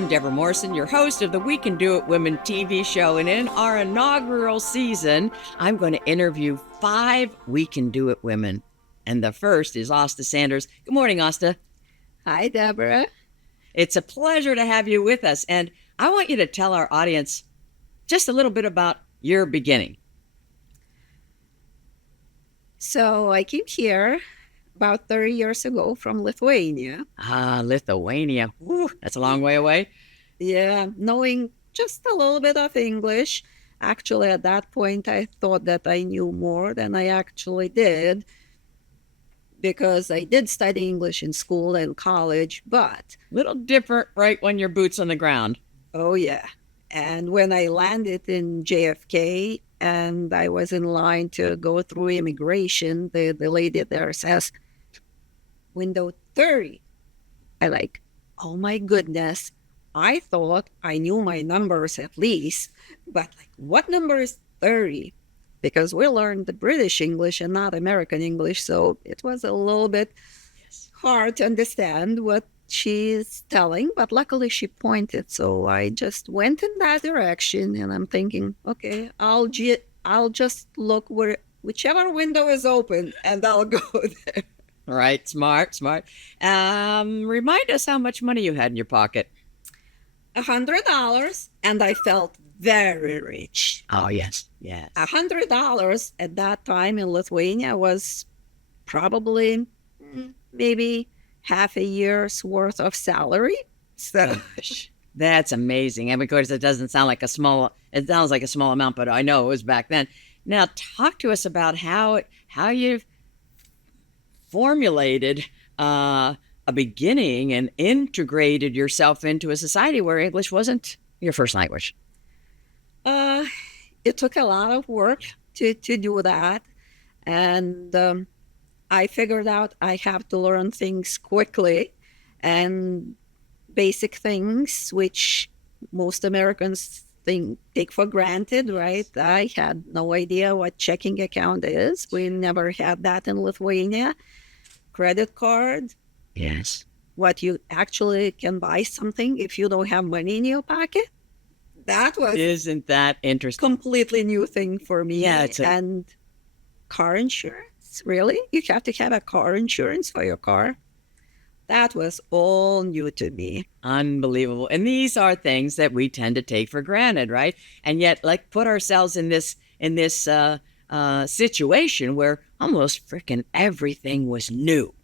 I'm Debra Morrison, your host of the We Can Do It Women TV show. And in our inaugural season, I'm going to interview 5 We Can Do It women. And the first is Asta Sanders. Good morning, Asta. Hi, Deborah. It's a pleasure to have you with us. And I want you to tell our audience just a little bit about your beginning. So I came here about 30 years ago from Lithuania. Lithuania. Woo, that's a long way away. Yeah, knowing just a little bit of English. Actually, at that point, I thought that I knew more than I actually did because I did study English in school and college, but... Little different right when your boot's on the ground. Oh, yeah. And when I landed in JFK and I was in line to go through immigration, the lady there says, window 30. I like, oh my goodness. I thought I knew my numbers at least, but like, what number is 30? Because we learned the British English and not American English, so it was a little bit hard to understand what she's telling, but luckily she pointed, so I just went in that direction, and I'm thinking, okay, I'll just look whichever window is open, and I'll go there. Right, smart. Remind us how much money you had in your pocket. $100, and I felt very rich. Oh, yes. $100 at that time in Lithuania was probably maybe half a year's worth of salary. So that's amazing. And of course, it doesn't sound like it sounds like a small amount, but I know it was back then. Now, talk to us about how you've formulated a beginning and integrated yourself into a society where English wasn't your first language. It took a lot of work to do that. And I figured out I have to learn things quickly, and basic things which most Americans take for granted, right? I had no idea what checking account is. We never had that in Lithuania. Credit card. Yes. What you actually can buy something if you don't have money in your pocket. Isn't that interesting? Completely new thing for me. Yeah, and car insurance, really? You have to have a car insurance for your car? That was all new to me. Unbelievable. And these are things that we tend to take for granted, right? And yet, like, put ourselves in this situation where almost freaking everything was new.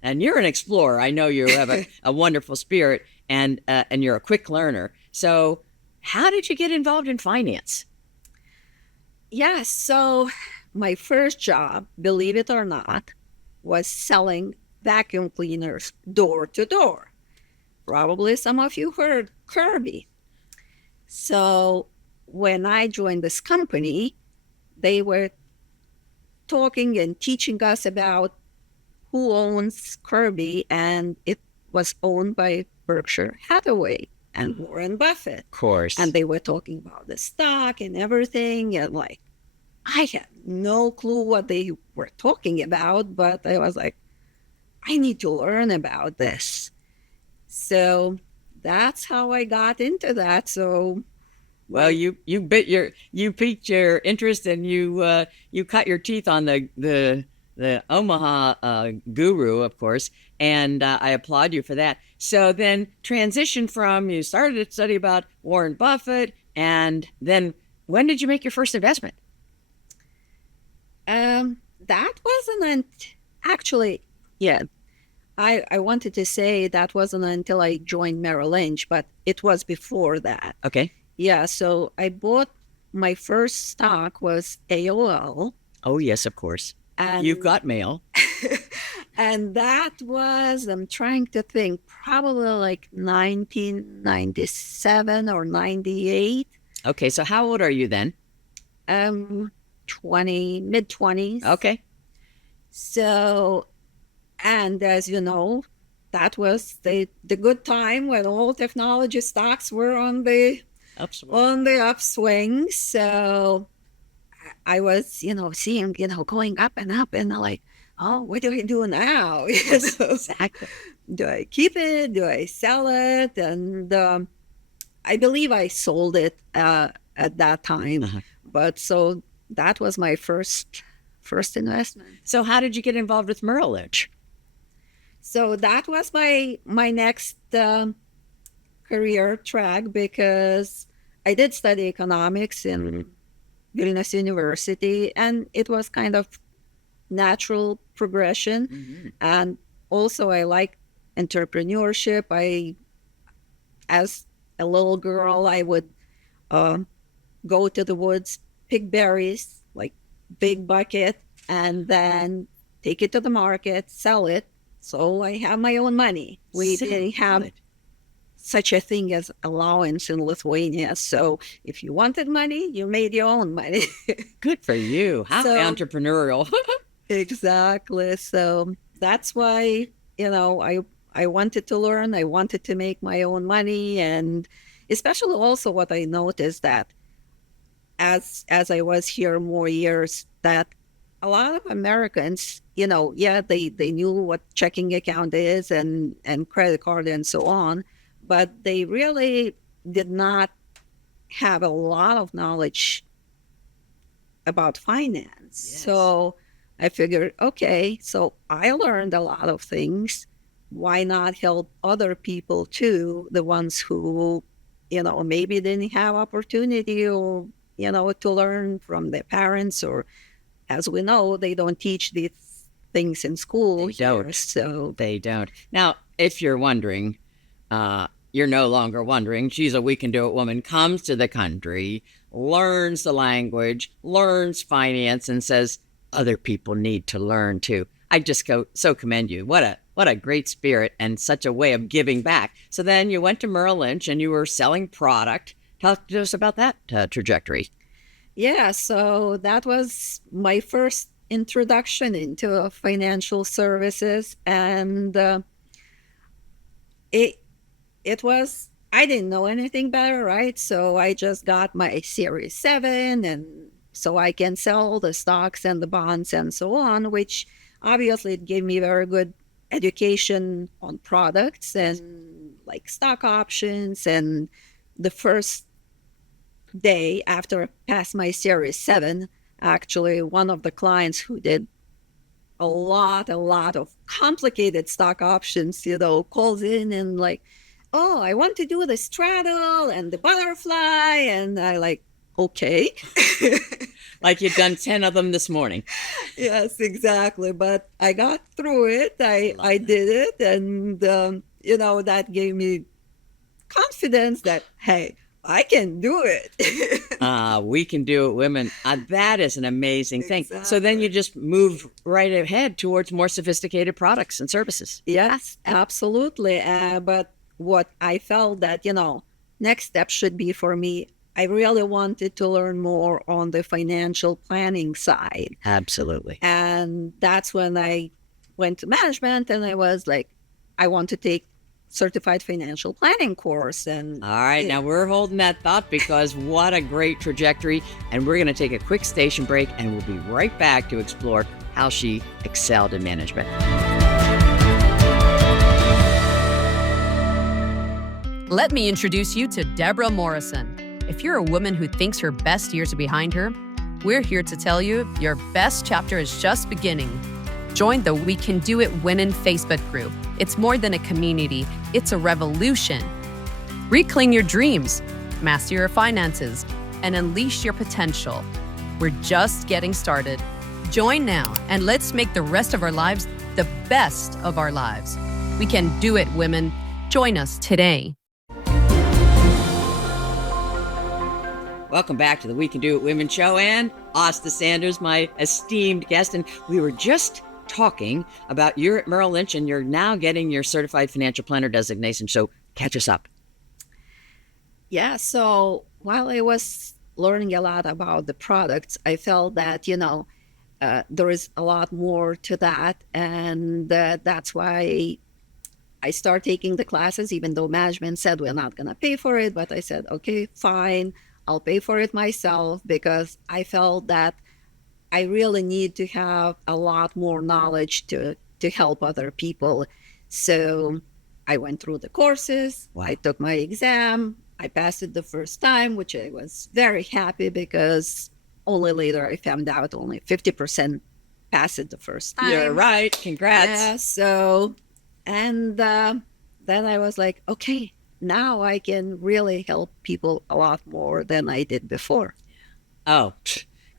And you're an explorer. I know you have a wonderful spirit, and you're a quick learner. So how did you get involved in finance? Yeah, so my first job, believe it or not, was selling vacuum cleaners door to door. Probably some of you heard Kirby. So when I joined this company, they were talking and teaching us about who owns Kirby, and it was owned by Berkshire Hathaway and Warren Buffett. Of course. And they were talking about the stock and everything, and like, I had no clue what they were talking about, but I was like, I need to learn about this. So that's how I got into that. So, well, you piqued your interest, and you cut your teeth on the Omaha guru, of course, and I applaud you for that. So then transition from, you started to study about Warren Buffett, and then when did you make your first investment? That wasn't actually, yeah. I wanted to say that wasn't until I joined Merrill Lynch, but it was before that. Okay. Yeah, so I bought, my first stock was AOL. Oh, yes, of course. And you've got mail. And that was, I'm trying to think, probably like 1997 or 98. Okay, so how old are you then? 20, mid-20s. Okay. So, and as you know, that was the good time when all technology stocks were on the upswing. So I was, seeing, going up and up, and I'm like, oh, what do we do now? Exactly. do I keep it? Do I sell it? And I believe I sold it at that time. Uh-huh. But so that was my first investment. So how did you get involved with Merrill Lynch? So that was my next career track, because I did study economics in Vilnius University, and it was kind of natural progression. And also I like entrepreneurship. As a little girl, I would go to the woods, pick berries, like big bucket, and then take it to the market, sell it. So I have my own money. We didn't have such a thing as allowance in Lithuania. So if you wanted money, you made your own money. Good for you. How entrepreneurial. Exactly. So that's why, I wanted to learn. I wanted to make my own money. And especially also what I noticed that as I was here more years, that a lot of Americans, they knew what checking account is and credit card and so on, but they really did not have a lot of knowledge about finance. Yes. So I figured, okay, so I learned a lot of things. Why not help other people too, the ones who, maybe didn't have opportunity or, to learn from their parents, or as we know, they don't teach these things in school. They don't. Here, so they don't. Now, if you're wondering, you're no longer wondering. She's a We Can Do It woman, comes to the country, learns the language, learns finance, and says other people need to learn too. I just so commend you. What a great spirit and such a way of giving back. So then you went to Merrill Lynch and you were selling product. Talk to us about that trajectory. Yeah, so that was my first introduction into financial services, and it was, I didn't know anything better, right? So I just got my Series 7, and so I can sell the stocks and the bonds and so on, which obviously it gave me very good education on products and like stock options. And the first day after I passed my Series 7, actually one of the clients who did a lot of complicated stock options, calls in and like, oh, I want to do the straddle and the butterfly. And I like, okay. Like you'd done 10 of them this morning. Yes, exactly. But I got through it. I did it. And, that gave me confidence that, hey, I can do it. We can do it, women. That is an amazing thing. Exactly. So then you just moved right ahead towards more sophisticated products and services. Yes, absolutely. But what I felt that, next step should be for me, I really wanted to learn more on the financial planning side. Absolutely. And that's when I went to management, and I was like, I want to take certified financial planning course. And all right, now we're holding that thought, because what a great trajectory. And we're going to take a quick station break, and we'll be right back to explore how she excelled in management. Let me introduce you to Debra Morrison. If you're a woman who thinks her best years are behind her, we're here to tell you your best chapter is just beginning. Join the We Can Do It Women Facebook group. It's more than a community, it's a revolution. Reclaim your dreams, master your finances, and unleash your potential. We're just getting started. Join now, and let's make the rest of our lives the best of our lives. We can do it, women. Join us today. Welcome back to the We Can Do It Women show, and Asta Sanders, my esteemed guest. And we were just talking about you're at Merrill Lynch and you're now getting your certified financial planner designation. So catch us up. Yeah, so while I was learning a lot about the products, I felt that, there is a lot more to that. And that's why I started taking the classes, even though management said we're not going to pay for it. But I said, okay, fine, I'll pay for it myself, because I felt that I really need to have a lot more knowledge to help other people. So I went through the courses. Wow. I took my exam. I passed it the first time, which I was very happy because only later I found out only 50% passed it the first time. You're right. Congrats. Yeah, so, and then I was like, okay, now I can really help people a lot more than I did before. Oh,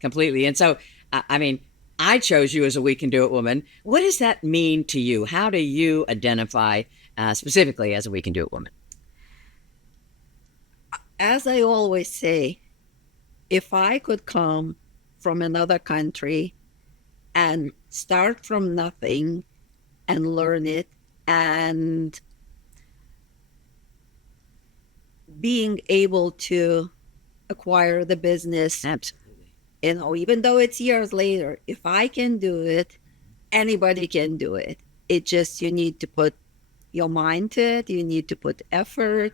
completely. And so, I mean, I chose you as a We Can Do It woman. What does that mean to you? How do you identify specifically as a We Can Do It woman? As I always say, if I could come from another country and start from nothing and learn it, and being able to acquire the business, Absolutely. even though it's years later, if I can do it, anybody can do it. It just, you need to put your mind to it, you need to put effort,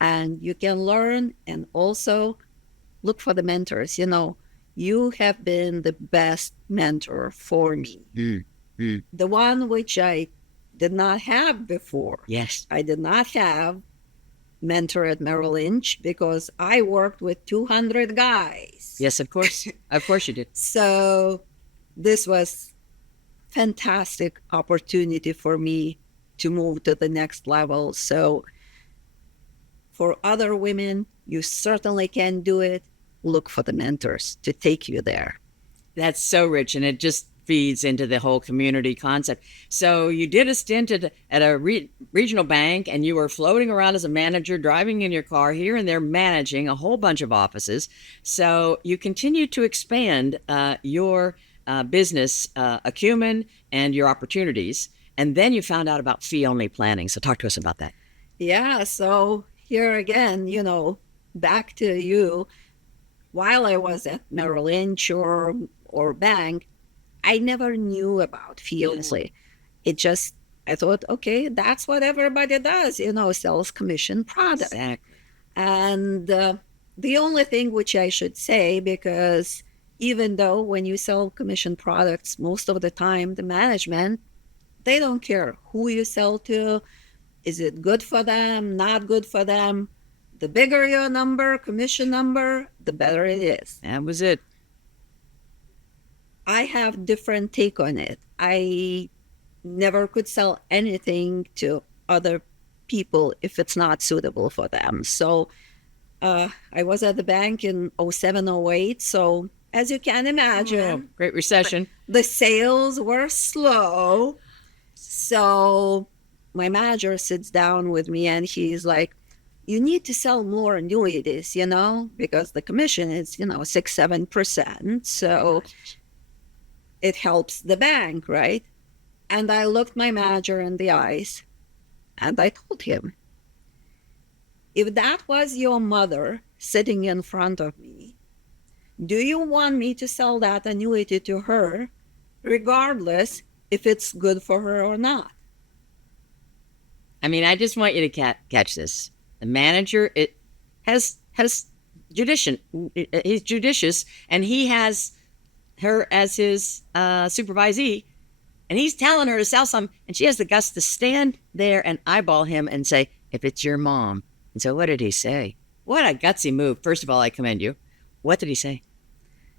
and you can learn. And also look for the mentors. You have been the best mentor for me. The one which I did not have before. Yes. I did not have mentor at Merrill Lynch because I worked with 200 guys. Yes, of course. Of course you did. So this was fantastic opportunity for me to move to the next level. So for other women, you certainly can do it. Look for the mentors to take you there. That's so rich, and it just feeds into the whole community concept. So you did a stint at a regional bank, and you were floating around as a manager, driving in your car here and there, managing a whole bunch of offices. So you continued to expand your business acumen and your opportunities. And then you found out about fee-only planning. So talk to us about that. Yeah, so here again, back to you. While I was at Merrill Lynch or bank, I never knew about fee-only. I thought, okay, that's what everybody does, sells commission products. Exactly. And the only thing which I should say, because even though when you sell commission products, most of the time the management, they don't care who you sell to. Is it good for them, not good for them? The bigger your number, commission number, the better it is. That was it. I have different take on it. I never could sell anything to other people if it's not suitable for them. So I was at the bank in 07, 08. So as you can imagine, Great recession. the sales were slow. So my manager sits down with me and he's like, you need to sell more annuities, because the commission is, 6-7%. So it helps the bank, right? And I looked my manager in the eyes and I told him, if that was your mother sitting in front of me, do you want me to sell that annuity to her, regardless if it's good for her or not? I mean, I just want you to catch this. The manager has judicious. He's judicious, and he has her as his supervisee, and he's telling her to sell some, and she has the guts to stand there and eyeball him and say, "If it's your mom." And so, what did he say? What a gutsy move! First of all, I commend you. What did he say?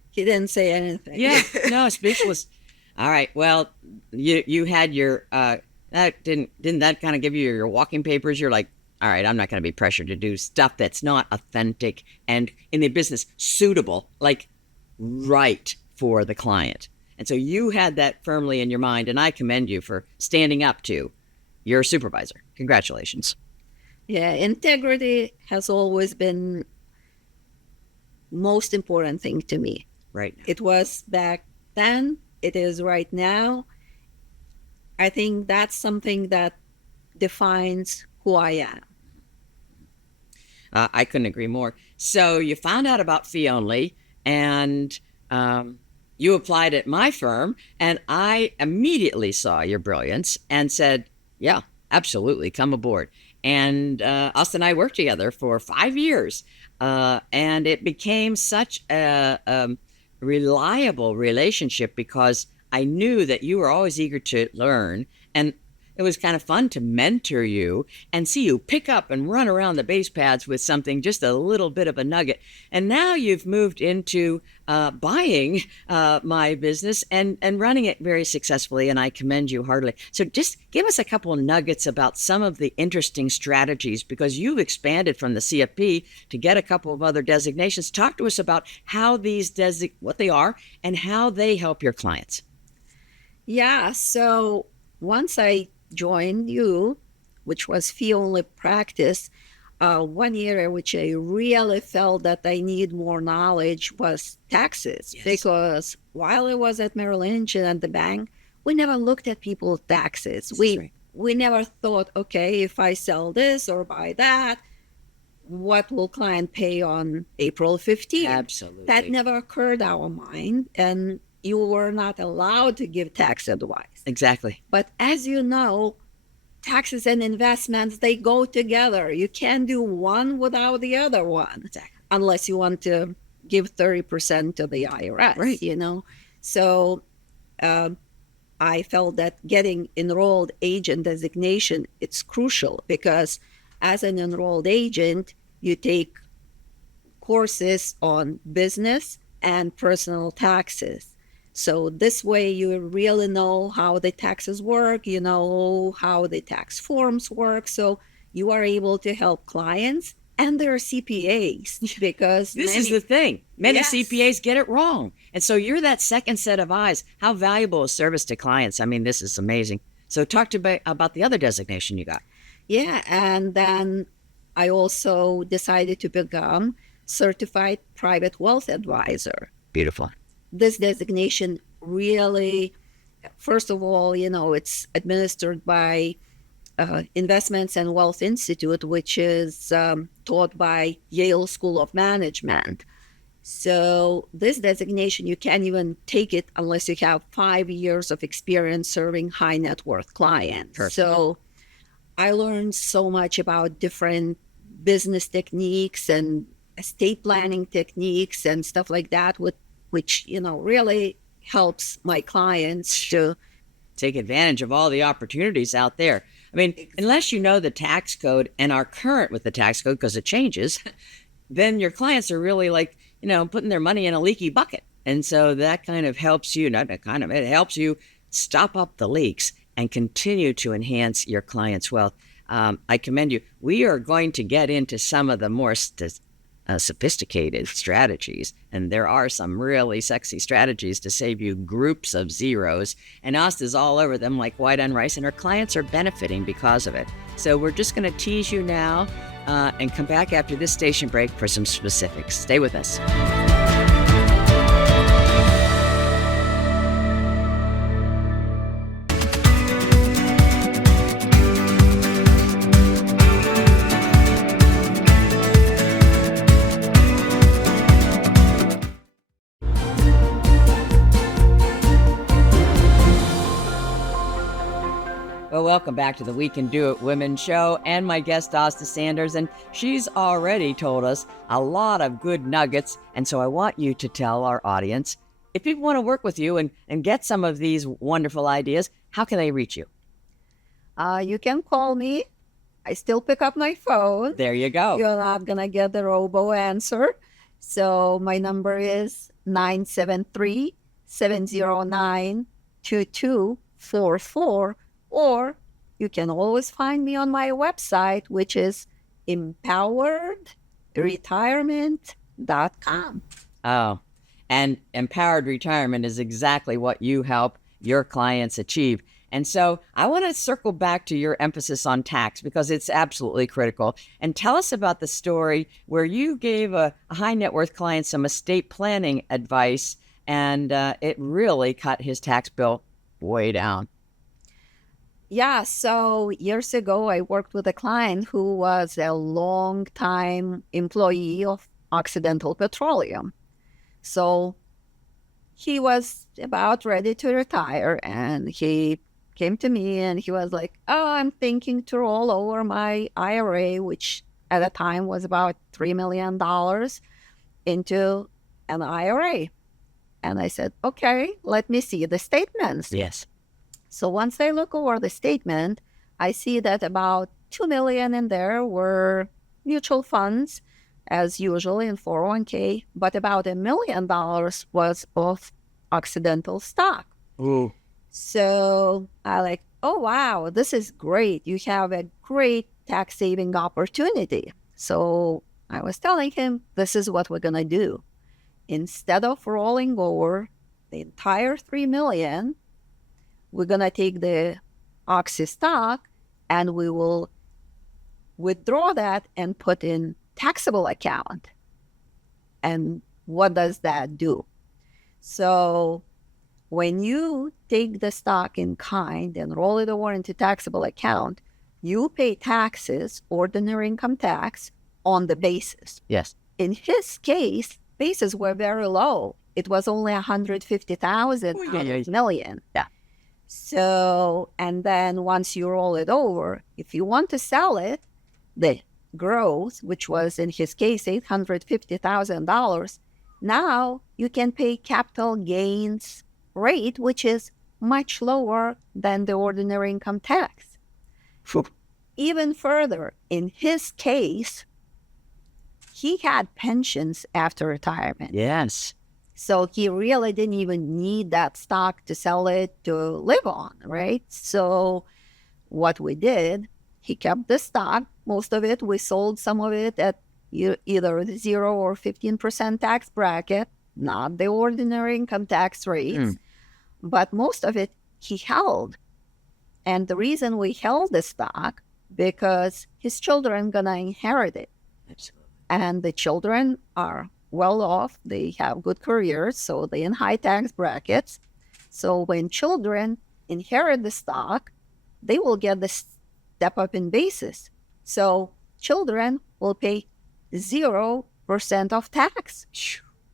He didn't say anything. Yeah, no, speechless. All right. Well, you had your that didn't that kind of give you your walking papers? You're like, all right, I'm not going to be pressured to do stuff that's not authentic and in the business suitable, like right for the client. And so you had that firmly in your mind, and I commend you for standing up to your supervisor. Congratulations. Yeah, integrity has always been most important thing to me. Right. It was back then, it is right now. I think that's something that defines who I am. I couldn't agree more. So you found out about fee only, and you applied at my firm, and I immediately saw your brilliance and said, yeah, absolutely, come aboard. And Asta and I worked together for 5 years, and it became such a reliable relationship because I knew that you were always eager to learn. And it was kind of fun to mentor you and see you pick up and run around the base paths with something, just a little bit of a nugget. And now you've moved into buying my business and running it very successfully, and I commend you heartily. So just give us a couple of nuggets about some of the interesting strategies, because you've expanded from the CFP to get a couple of other designations. Talk to us about how these what they are and how they help your clients. Yeah, so once I joined you, which was fee-only practice, one area which I really felt that I need more knowledge was taxes. Yes. Because while I was at Merrill Lynch and at the bank, we never looked at people's taxes. That's We right. we never thought, okay, if I sell this or buy that, what will client pay on April 15th? Absolutely. That never occurred our mind, and you were not allowed to give tax advice. Exactly. But as you know, taxes and investments, they go together. You can't do one without the other one. Exactly. Unless you want to give 30% to the IRS, Right. you know? So I felt that getting enrolled agent designation, it's crucial, because as an enrolled agent, you take courses on business and personal taxes. So this way you really know how the taxes work, you know how the tax forms work. So you are able to help clients and their CPAs, because This is the thing. Many Yes. CPAs get it wrong. And so you're that second set of eyes. How valuable is service to clients? I mean, this is amazing. So talk to me about the other designation you got. Yeah, and then I also decided to become certified private wealth advisor. Beautiful. This designation really, first of all, you know, it's administered by Investments and Wealth Institute, which is taught by Yale School of Management. So this designation, you can't even take it unless you have 5 years of experience serving high net worth clients. Perfect. So I learned so much about different business techniques and estate planning techniques and stuff like that, which, you know, really helps my clients to Take advantage of all the opportunities out there. I mean, unless you know the tax code and are current with the tax code, because it changes, then your clients are really like, you know, putting their money in a leaky bucket. And so that kind of helps you, it helps you stop up the leaks and continue to enhance your client's wealth. I commend you. We are going to get into some of the more sophisticated strategies, and there are some really sexy strategies to save you groups of zeros, and Asta's all over them like white on rice, and her clients are benefiting because of it. So we're just going to tease you now and come back after this station break for some specifics. Stay with us. Well, welcome back to the We Can Do It Women show and my guest, Asta Sanders. And she's already told us a lot of good nuggets. And so I want you to tell our audience, if people want to work with you and get some of these wonderful ideas, how can they reach you? you can call me. I still pick up my phone. There you go. You're not going to get the robo answer. So my number is 973-709-2244. Or you can always find me on my website, which is empoweredretirement.com. Oh, and empowered retirement is exactly what you help your clients achieve. And so I want to circle back to your emphasis on tax, because it's absolutely critical. And tell us about the story where you gave a high net worth client some estate planning advice, and it really cut his tax bill way down. Yeah, so years ago, I worked with a client who was a long-time employee of Occidental Petroleum. So he was about ready to retire, and he came to me and he was like, oh, I'm thinking to roll over my IRA, which at the time was about $3 million, into an IRA. And I said, okay, let me see the statements. Yes. So once I look over the statement, I see that about 2 million in there were mutual funds, as usual in 401k, but about $1 million was of Occidental stock. Ooh. So I like, oh, wow, this is great. You have a great tax saving opportunity. So I was telling him, this is what we're going to do. Instead of rolling over the entire 3 million, we're going to take the Oxy stock and we will withdraw that and put in taxable account. And what does that do? So when you take the stock in kind and roll it over into taxable account, you pay taxes, ordinary income tax, on the basis. Yes. In his case, bases were very low. It was only 150,000 Oh, out yeah, of yeah. million. Yeah. So, and then once you roll it over, if you want to sell it, the gross, which was in his case $850,000, now you can pay capital gains rate, which is much lower than the ordinary income tax. Phew. Even further, in his case, he had pensions after retirement. Yes. So he really didn't even need that stock to sell it to live on, right? So what we did, he kept the stock, most of it. We sold some of it at either the 0 or 15% tax bracket, not the ordinary income tax rates, but most of it he held. And the reason we held the stock, because his children gonna inherit it. Absolutely. And the children are well off. They have good careers, so they're in high tax brackets. So when children inherit the stock, they will get the step up in basis. So children will pay 0% of tax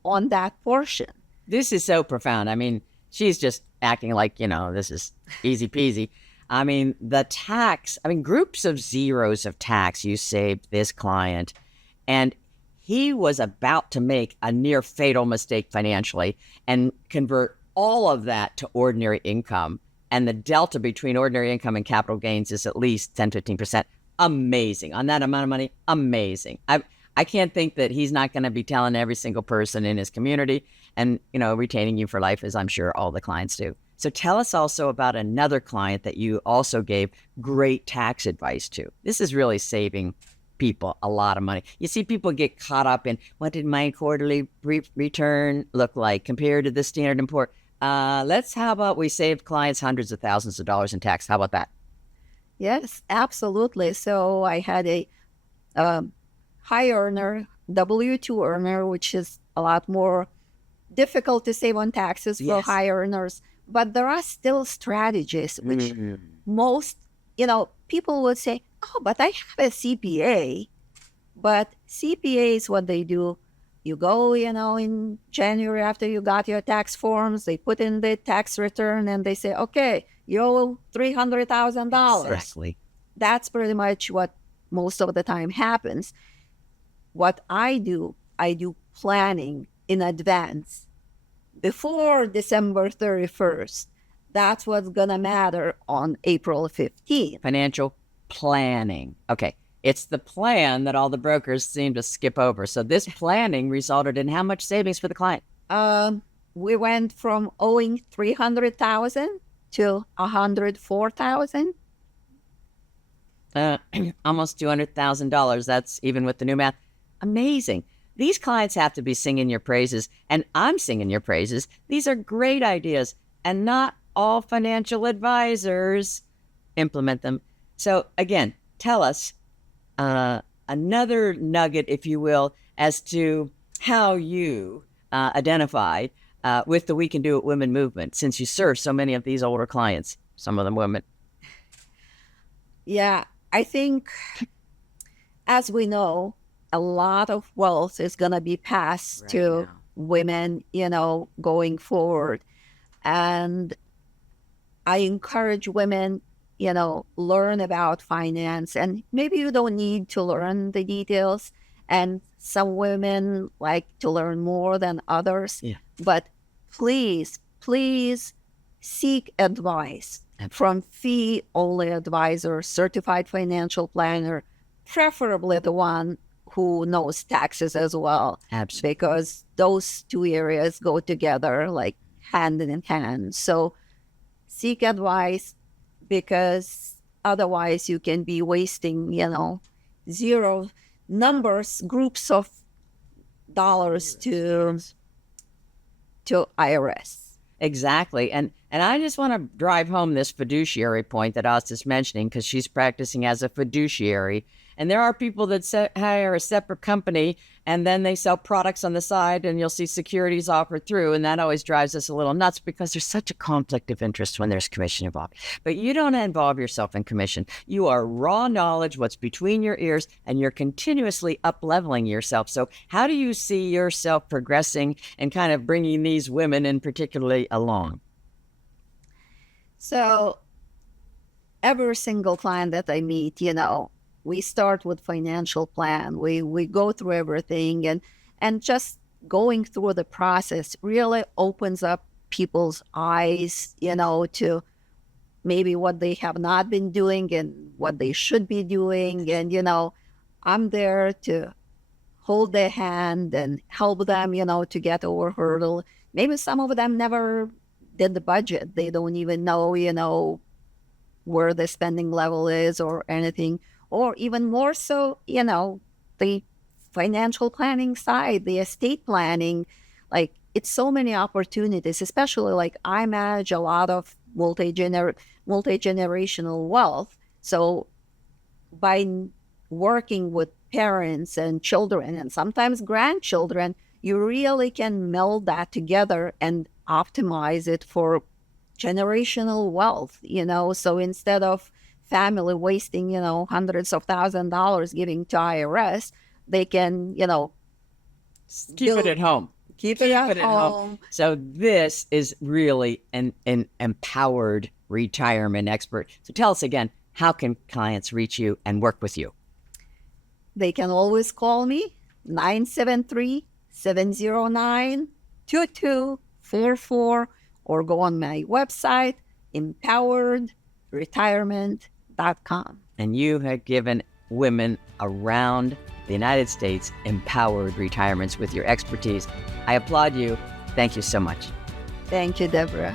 on that portion. This is so profound. I mean, she's just acting like, this is easy peasy. I mean, groups of zeros of tax you saved this client, and he was about to make a near fatal mistake financially and convert all of that to ordinary income. And the delta between ordinary income and capital gains is at least 10, 15%. Amazing. On that amount of money, amazing. I can't think that he's not going to be telling every single person in his community and, retaining you for life, as I'm sure all the clients do. So tell us also about another client that you also gave great tax advice to. This is really saving people a lot of money. You see people get caught up in, what did my quarterly return look like compared to the Standard & Poor? How about we save clients hundreds of thousands of dollars in tax? How about that? Yes, absolutely. So I had a high earner, W-2 earner, which is a lot more difficult to save on taxes for Yes. high earners. But there are still strategies which most, people would say, oh, but I have a CPA. But CPAs, what they do, you go, in January after you got your tax forms, they put in the tax return and they say, okay, you owe $300,000. Exactly. That's pretty much what most of the time happens. What I do planning in advance before December 31st. That's what's going to matter on April 15th. Financial planning. Okay. It's the plan that all the brokers seem to skip over. So this planning resulted in how much savings for the client? We went from owing $300,000 to $104,000. Almost $200,000. That's even with the new math. Amazing. These clients have to be singing your praises, and I'm singing your praises. These are great ideas, and not all financial advisors implement them. So again, tell us another nugget, if you will, as to how you identify with the We Can Do It Women movement, since you serve so many of these older clients, some of them women. Yeah, I think, as we know, a lot of wealth is going to be passed Right to now. women, going forward. And I encourage women, learn about finance. And maybe you don't need to learn the details. And some women like to learn more than others. Yeah. But please seek advice. from fee-only advisor, certified financial planner, preferably the one who knows taxes as well. Absolutely. Because those two areas go together like hand in hand. So seek advice, because otherwise you can be wasting, zero numbers, groups of dollars to IRS. Exactly. And I just want to drive home this fiduciary point that Asta's mentioning, because she's practicing as a fiduciary. And there are people that hire a separate company and then they sell products on the side, and you'll see securities offered through. And that always drives us a little nuts, because there's such a conflict of interest when there's commission involved. But you don't involve yourself in commission. You are raw knowledge, what's between your ears, and you're continuously up-leveling yourself. So how do you see yourself progressing and kind of bringing these women in particularly along? So every single client that I meet, we start with financial plan. We go through everything, and just going through the process really opens up people's eyes, to maybe what they have not been doing and what they should be doing. And, I'm there to hold their hand and help them, to get over hurdle. Maybe some of them never did the budget. They don't even know, where the spending level is or anything. Or even more so, the financial planning side, the estate planning, like it's so many opportunities, especially like I manage a lot of multi-generational wealth. So by working with parents and children and sometimes grandchildren, you really can meld that together and optimize it for generational wealth, So instead of family wasting, hundreds of $1,000s giving to IRS, they can, Keep it at home. Keep it at home. So this is really an empowered retirement expert. So tell us again, how can clients reach you and work with you? They can always call me, 973-709-2244, or go on my website, empoweredretirement.com. And you have given women around the United States empowered retirements with your expertise. I applaud you. Thank you so much. Thank you, Debra.